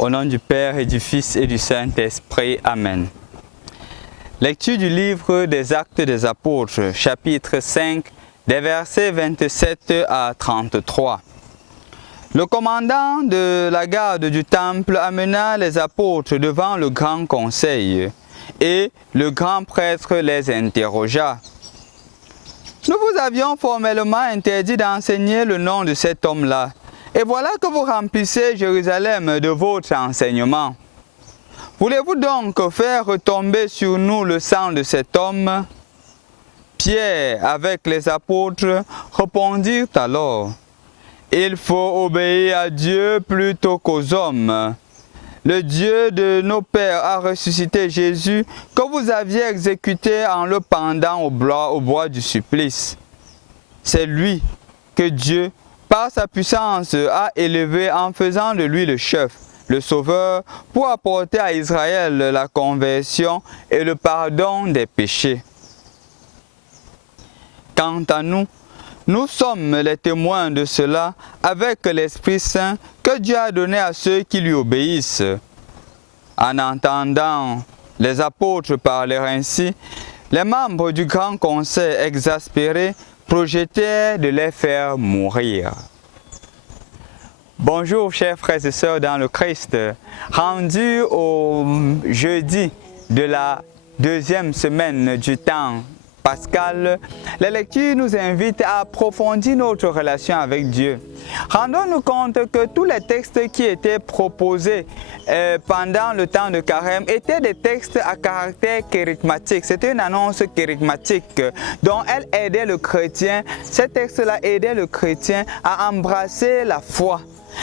Au nom du Père et du Fils et du Saint-Esprit. Amen. Lecture du livre des Actes des Apôtres, chapitre 5, des versets 27 à 33. Le commandant de la garde du temple amena les apôtres devant le grand conseil, et le grand prêtre les interrogea. Nous vous avions formellement interdit d'enseigner le nom de cet homme-là, et voilà que vous remplissez Jérusalem de votre enseignement. Voulez-vous donc faire retomber sur nous le sang de cet homme? Pierre, avec les apôtres, répondirent alors, « Il faut obéir à Dieu plutôt qu'aux hommes. Le Dieu de nos pères a ressuscité Jésus que vous aviez exécuté en le pendant au bois du supplice. C'est lui que Dieu, par sa puissance, a élevé en faisant de lui le chef, le sauveur, pour apporter à Israël la conversion et le pardon des péchés. Quant à nous, nous sommes les témoins de cela avec l'Esprit Saint que Dieu a donné à ceux qui lui obéissent. » En entendant les apôtres parler ainsi, les membres du grand conseil exaspérés projetaient de les faire mourir. Bonjour chers frères et sœurs dans le Christ, rendus au jeudi de la deuxième semaine du temps pascal, la lecture nous invite à approfondir notre relation avec Dieu. Rendons-nous compte que tous les textes qui étaient proposés pendant le temps de Carême étaient des textes à caractère kérigmatique. C'était une annonce kérigmatique dont elle aidait le chrétien, ces textes-là aidaient le chrétien à embrasser la foi.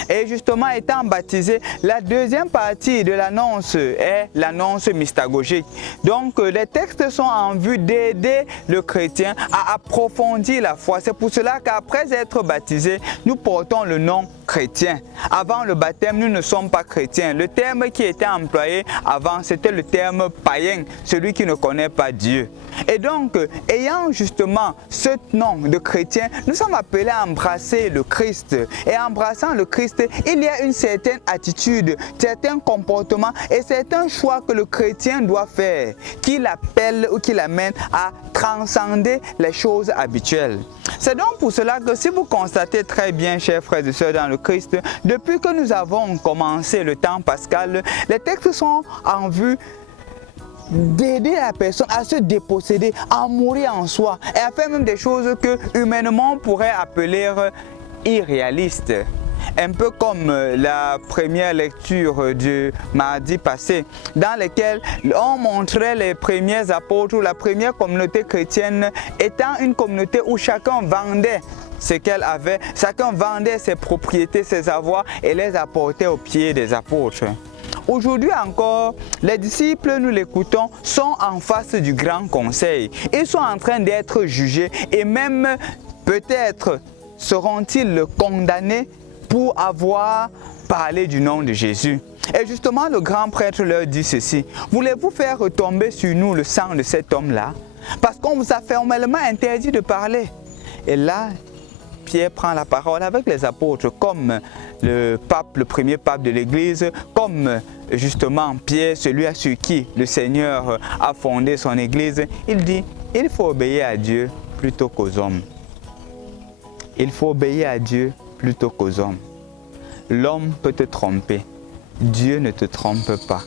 Et justement, étant baptisé, la deuxième partie de l'annonce est l'annonce mystagogique. Donc, les textes sont en vue d'aider le chrétien à approfondir la foi. C'est pour cela qu'après être baptisé, nous portons le nom chrétien. Avant le baptême, nous ne sommes pas chrétiens. Le terme qui était employé avant, c'était le terme païen, celui qui ne connaît pas Dieu. Et donc, ayant justement ce nom de chrétien, nous sommes appelés à embrasser le Christ. Et en embrassant le Christ, il y a une certaine attitude, certains comportements et certains choix que le chrétien doit faire, qui l'appelle ou qui l'amène à transcender les choses habituelles. C'est donc pour cela que si vous constatez très bien, chers frères et sœurs dans le Christ, depuis que nous avons commencé le temps pascal, les textes sont en vue d'aider la personne à se déposséder, à mourir en soi et à faire même des choses que humainement on pourrait appeler irréalistes. Un peu comme la première lecture du mardi passé, dans laquelle on montrait les premiers apôtres ou la première communauté chrétienne étant une communauté où chacun vendait ce qu'elle avait, chacun vendait ses propriétés, ses avoirs et les apportait aux pieds des apôtres. Aujourd'hui encore, les disciples, nous l'écoutons, sont en face du grand conseil. Ils sont en train d'être jugés et même peut-être seront-ils condamnés pour avoir parlé du nom de Jésus. Et justement, le grand prêtre leur dit ceci, « Voulez-vous faire retomber sur nous le sang de cet homme-là? Parce qu'on vous a formellement interdit de parler. » Et là, Pierre prend la parole avec les apôtres, comme le pape, le premier pape de l'Église, comme justement Pierre, celui sur qui le Seigneur a fondé son Église. Il dit, il faut obéir à Dieu plutôt qu'aux hommes. Il faut obéir à Dieu plutôt qu'aux hommes. L'homme peut te tromper, Dieu ne te trompe pas.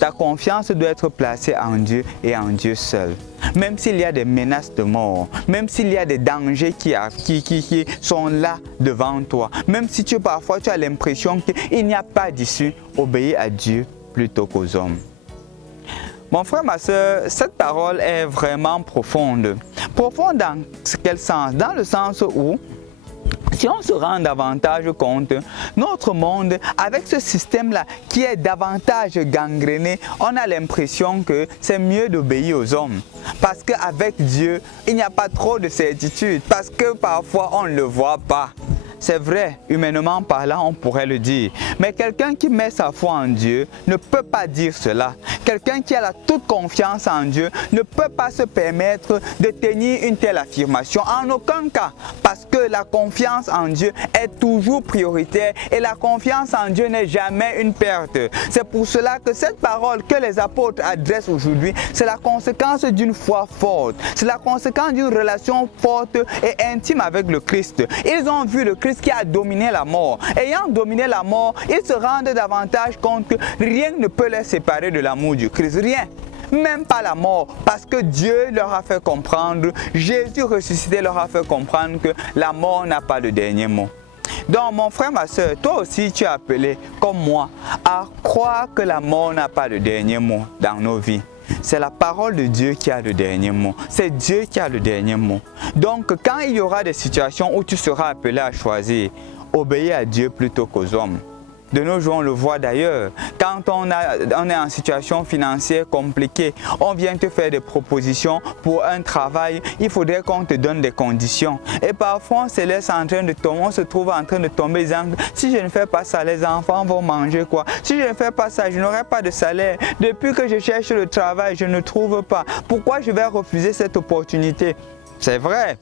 Ta confiance doit être placée en Dieu et en Dieu seul. Même s'il y a des menaces de mort, même s'il y a des dangers qui sont là devant toi, même si parfois tu as l'impression qu'il n'y a pas d'issue, obéis à Dieu plutôt qu'aux hommes. Mon frère, ma soeur, cette parole est vraiment profonde. Profonde dans quel sens? Dans le sens où, si on se rend davantage compte, notre monde, avec ce système-là qui est davantage gangréné, on a l'impression que c'est mieux d'obéir aux hommes. Parce qu'avec Dieu, il n'y a pas trop de certitude. Parce que parfois, on ne le voit pas. C'est vrai, humainement parlant, on pourrait le dire. Mais quelqu'un qui met sa foi en Dieu ne peut pas dire cela. Quelqu'un qui a la toute confiance en Dieu ne peut pas se permettre de tenir une telle affirmation. En aucun cas. Parce que la confiance en Dieu est toujours prioritaire et la confiance en Dieu n'est jamais une perte. C'est pour cela que cette parole que les apôtres adressent aujourd'hui, c'est la conséquence d'une foi forte. C'est la conséquence d'une relation forte et intime avec le Christ. Ils ont vu le Christ qui a dominé la mort. Ayant dominé la mort, ils se rendent davantage compte que rien ne peut les séparer de l'amour du Christ. Rien. Même pas la mort, parce que Dieu leur a fait comprendre, Jésus ressuscité leur a fait comprendre que la mort n'a pas de dernier mot. Donc mon frère, ma soeur, toi aussi tu es appelé, comme moi, à croire que la mort n'a pas de dernier mot dans nos vies. C'est la parole de Dieu qui a le dernier mot. C'est Dieu qui a le dernier mot. Donc quand il y aura des situations où tu seras appelé à choisir, obéis à Dieu plutôt qu'aux hommes. De nos jours, on le voit d'ailleurs. Quand on est en situation financière compliquée, on vient te faire des propositions pour un travail, il faudrait qu'on te donne des conditions. Et parfois, on se laisse en train de tomber, on se trouve en train de tomber. Si je ne fais pas ça, les enfants vont manger quoi? Si je ne fais pas ça, je n'aurai pas de salaire. Depuis que je cherche le travail, je ne trouve pas. Pourquoi je vais refuser cette opportunité? C'est vrai.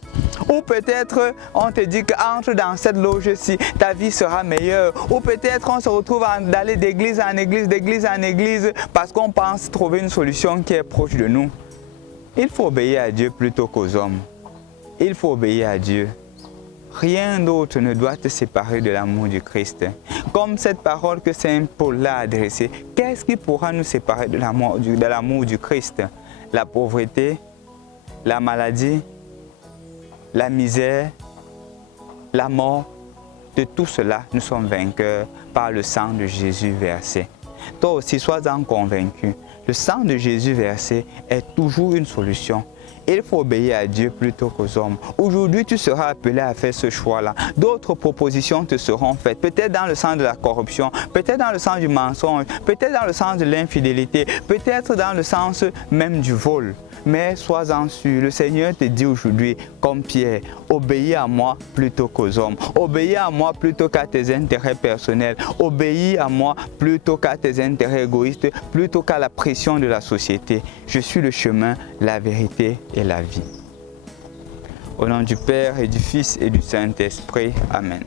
Ou peut-être on te dit qu'entre dans cette loge-ci, ta vie sera meilleure. Ou peut-être on se retrouve d'aller d'église en église, d'église en église, parce qu'on pense trouver une solution qui est proche de nous. Il faut obéir à Dieu plutôt qu'aux hommes. Il faut obéir à Dieu. Rien d'autre ne doit te séparer de l'amour du Christ. Comme cette parole que Saint Paul l'a adressée, qu'est-ce qui pourra nous séparer de l'amour du Christ? La pauvreté, la maladie, la misère, la mort, de tout cela, nous sommes vainqueurs par le sang de Jésus versé. Toi aussi, sois-en convaincu. Le sang de Jésus versé est toujours une solution. Il faut obéir à Dieu plutôt qu'aux hommes. Aujourd'hui, tu seras appelé à faire ce choix-là. D'autres propositions te seront faites, peut-être dans le sens de la corruption, peut-être dans le sens du mensonge, peut-être dans le sens de l'infidélité, peut-être dans le sens même du vol. Mais sois-en sûr, le Seigneur te dit aujourd'hui, comme Pierre, obéis à moi plutôt qu'aux hommes. Obéis à moi plutôt qu'à tes intérêts personnels. Obéis à moi plutôt qu'à tes intérêts égoïstes, plutôt qu'à la pression de la société. Je suis le chemin, la vérité et la vie. Au nom du Père et du Fils et du Saint-Esprit. Amen.